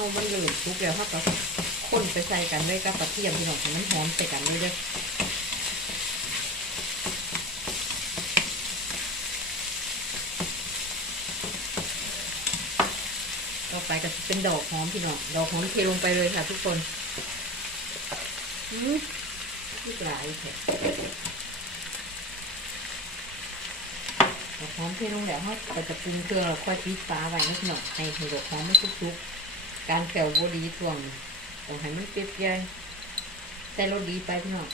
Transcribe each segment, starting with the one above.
เขามันเหลืองทุกแล้วเขาก็คนไปใส่กันเลยกับกระเทียมพี่น้องมันหอมใส่กันเลยเด้อต่อไปก็เป็นดอกหอมพี่น้องดอกหอมเทลงไปเลยค่ะทุกคนอืมลูกหลายแท้ดอกหอมเทลงแล้วเขาก็จะปรุงเครื่องค่อยปิดฟ้าไว้นิดหน่อยให้ให้ดอกหอมไม่ทุกๆ การแขวบดีช่วงต้องให้มันเปียวใหญ่ใส่รสดีไปพี่น้อง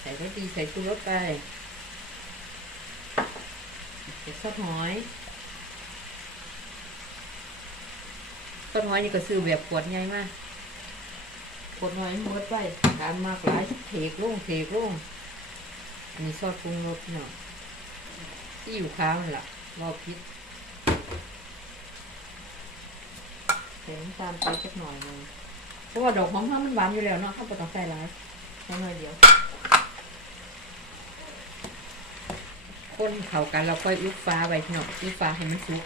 ใส่รสดีใส่ชูรสไปใส่ซอสหอยซอสหอยนี่ก็ซื้อแบบขวดใหญ่มากขวดน้อยหมดไปการมากหลายเทกลงเทกลงอันนี้ซอสปรุงรสพี่น้องที่อยู่ค้างนั่นล่ะรอบพิษ สียงตามไปสักหน่อยหนึงเพราะว่าดอกหอมเขามันหวานอยู่แล้วเนาะเขาไม่ต้องใส่ร้ายแค่หน่อยเดียว คนเข้ากันเราค่อยลุกฟ้าไว้พี่น้องลุกฟ้าให้มันสุก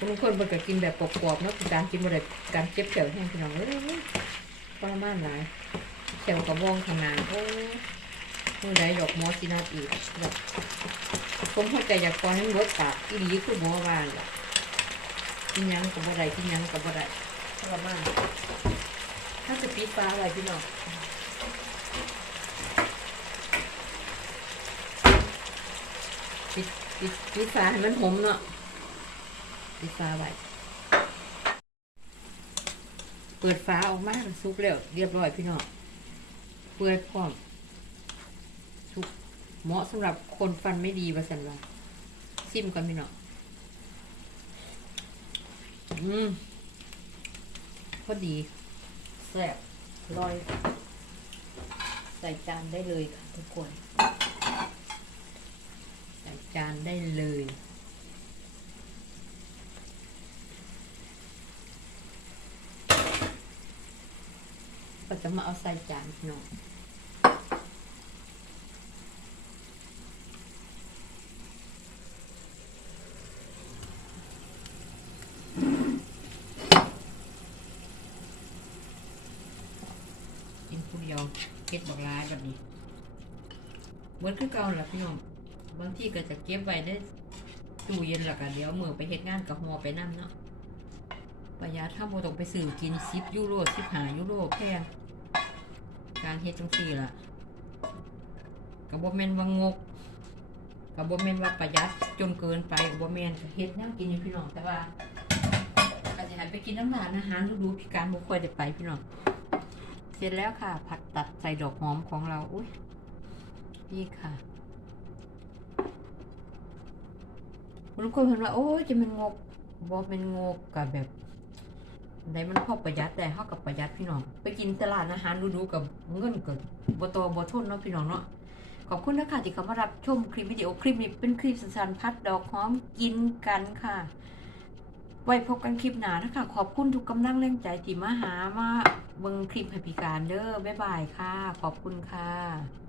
บางคนเพิ่นก็กินแบบกรอบๆเนาะการกินบ่ได้การเจ็บแขวแห้งพี่น้องเอ้ยทรมานหลายแขวกับวองขนาดโอ้ มือใดดอกหมอสินัดอีกแบบผมเข้าใจอยากฟังให้รสปากอีหลีคือหมอว่าน่ะกินยังกับบ่ได้กินยังกับบ่ได้ทรมานถ้าจะปีฟ้าอะไรพี่น้องปิดปิดปิดฟ้าให้มันหอมเนาะปิดฟ้าไว้เปิดฟ้าออกมาสุกแล้วเรียบร้อยพี่น้องเปื่อยพร้อม เหมาะสำหรับคนฟันไม่ดีว่าสันว่าซิมก่อนพี่น้องอืมพอดีแซ่บอร่อย ใส่จานได้เลยค่ะทุกคน ใส่จานได้เลยก็จะมาเอาใส่จานพี่น้อง ดียวเก็บบักร้ายแบบนี้เหมือนคือเก่าแหละพี่น้องบางทีก็จะเก็บไว้ได้ตู้เย็นหลักอะเดี๋ยวมือไปเฮ็ดงานกับหัวไปนั่นเนาะประหยัดถ้าโมต้องไปซื้อกินซิปยูโรซิปหายูโรแพงการเฮ็ดจังซี่ล่ะกับบ่แมนว่างกกับบ่แมนว่าประหยัดจนเกินไปกับบ่แมนเฮ็ดแนวกินอยู่พี่น้องแต่ว่าก็จจะหันไปกินน้ำร้านอาหารดูๆพี่การบ่ค่อยได้ไปพี่น้อง เสร็จแล้วค่ะ ผัดตัดใส่ดอกหอมของเรา อุ้ยนี่ค่ะบางคนเห็นว่า โอ้ยจะเป็นงกบอเป็นงกกับแบบไหนมันพอประหยัดแต่เท่ากับประหยัดพี่น้อง ไปกินตลาดอาหารดูๆกับเงินกับบตบทนเนาะพี่น้องเนาะขอบคุณนะคะที่เข้ามารับชมคลิปวิดีโอคลิปนี้เป็นคลิปสั้นๆพัดดอกหอมกินกันค่ะ ไว้พบกันคลิปหน้านะคะขอบคุณทุกกำลังแรงใจที่มาหามาเบิ่งคลิปให้พิการเด้อบ๊ายบายค่ะ ขอบคุณค่ะ